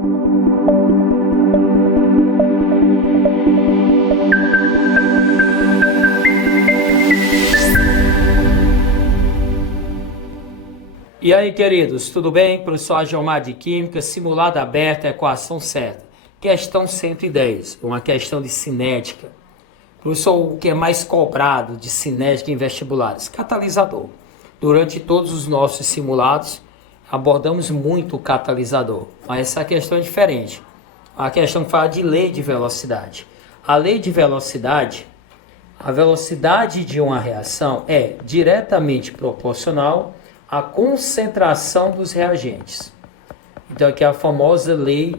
E aí, queridos, tudo bem? Professor Agiomar de Química, simulado aberto, equação certa. Questão 110, uma questão de cinética. Professor, o que é mais cobrado de cinética em vestibulares? Catalisador. Durante todos os nossos simulados, abordamos muito o catalisador, mas essa questão é diferente. A questão fala de lei de velocidade. A lei de velocidade, a velocidade de uma reação é diretamente proporcional à concentração dos reagentes. Então aqui é a famosa lei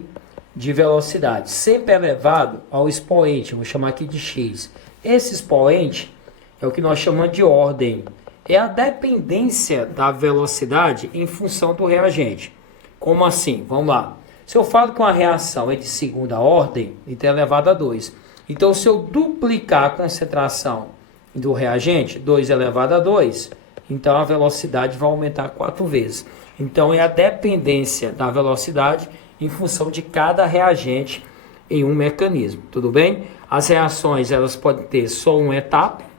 de velocidade, sempre elevado ao expoente, vou chamar aqui de x. Esse expoente é o que nós chamamos de ordem, é a dependência da velocidade em função do reagente. Como assim? Vamos lá. Se eu falo que uma reação é de segunda ordem, então é elevado a 2. Então se eu duplicar a concentração do reagente, 2 elevado a 2, então a velocidade vai aumentar 4 vezes. Então é a dependência da velocidade em função de cada reagente em um mecanismo, tudo bem? As reações elas podem ter só uma etapa,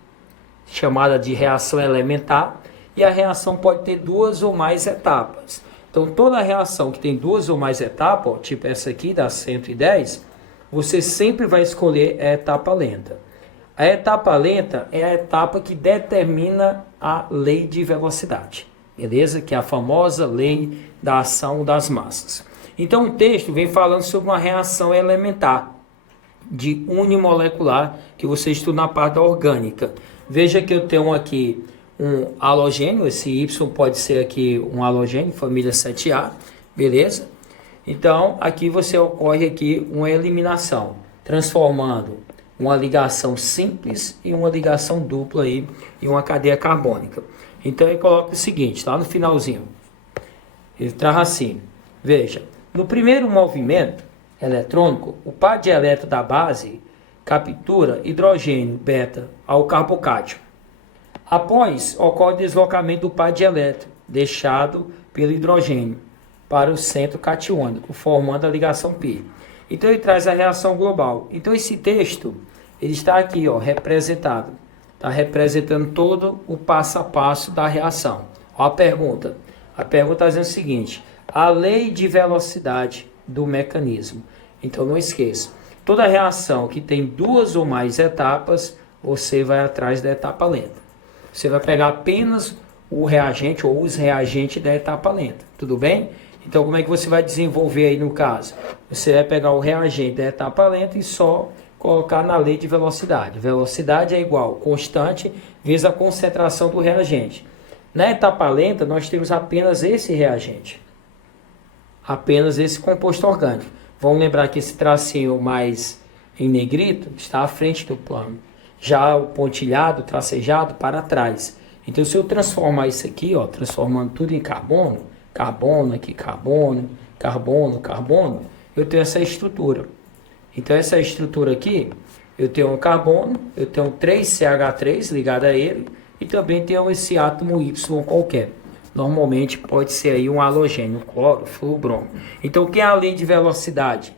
chamada de reação elementar, e a reação pode ter 2 ou mais etapas. Então toda reação que tem 2 ou mais etapas, ó, tipo essa aqui da 110, você sempre vai escolher a etapa lenta. A etapa lenta é a etapa que determina a lei de velocidade, beleza? Que é a famosa lei da ação das massas. Então o texto vem falando sobre uma reação elementar de unimolecular que você estuda na parte da orgânica. Veja que eu tenho aqui um halogênio, esse Y pode ser aqui um halogênio, família 7A, beleza? Então aqui você ocorre aqui uma eliminação, transformando uma ligação simples e uma ligação dupla aí em uma cadeia carbônica. Então ele coloca o seguinte, lá no finalzinho, ele traz assim, veja, no primeiro movimento eletrônico, o par de elétrons da base captura hidrogênio beta ao carbocátio. Após, ocorre o deslocamento do par de elétrons deixado pelo hidrogênio para o centro catiônico, formando a ligação π. Então ele traz a reação global. Então esse texto, ele está aqui, ó, representado. Está representando todo o passo a passo da reação. Ó a pergunta. A pergunta está dizendo o seguinte, a lei de velocidade do mecanismo. Então não esqueça, toda reação que tem 2 ou mais etapas, você vai atrás da etapa lenta. Você vai pegar apenas o reagente ou os reagentes da etapa lenta, tudo bem? Então como é que você vai desenvolver aí no caso? Você vai pegar o reagente da etapa lenta e só colocar na lei de velocidade. Velocidade é igual constante vezes a concentração do reagente. Na etapa lenta nós temos apenas esse reagente, apenas esse composto orgânico. Vamos lembrar que esse tracinho mais em negrito está à frente do plano. Já o pontilhado, tracejado, para trás. Então se eu transformar isso aqui, ó, transformando tudo em carbono, carbono aqui, carbono, carbono, carbono, eu tenho essa estrutura. Então essa estrutura aqui, eu tenho um carbono, eu tenho 3CH3 ligado a ele, e também tenho esse átomo Y qualquer. Normalmente pode ser aí um halogênio, cloro, flúor, bromo. Então o que é a lei de velocidade?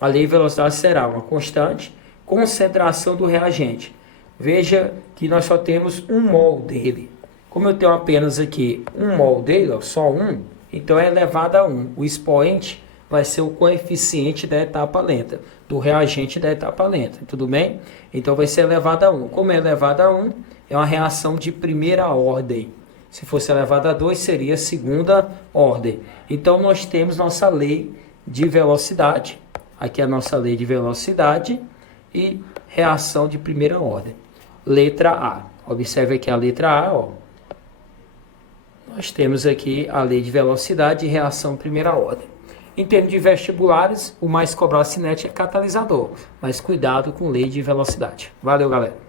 A lei de velocidade será uma constante, concentração do reagente. Veja que nós só temos 1 mol dele. Como eu tenho apenas aqui 1 mol dele, ó, só 1, então é elevado a 1. O expoente vai ser o coeficiente da etapa lenta, do reagente da etapa lenta, tudo bem? Então vai ser elevado a 1. Como é elevado a 1, é uma reação de primeira ordem. Se fosse elevado a 2, seria segunda ordem. Então nós temos nossa lei de velocidade. Aqui é a nossa lei de velocidade e reação de primeira ordem. Letra A. Observe aqui a letra A, ó. Nós temos aqui a lei de velocidade e reação primeira ordem. Em termos de vestibulares, o mais cobrado cinético é catalisador, mas cuidado com lei de velocidade. Valeu, galera!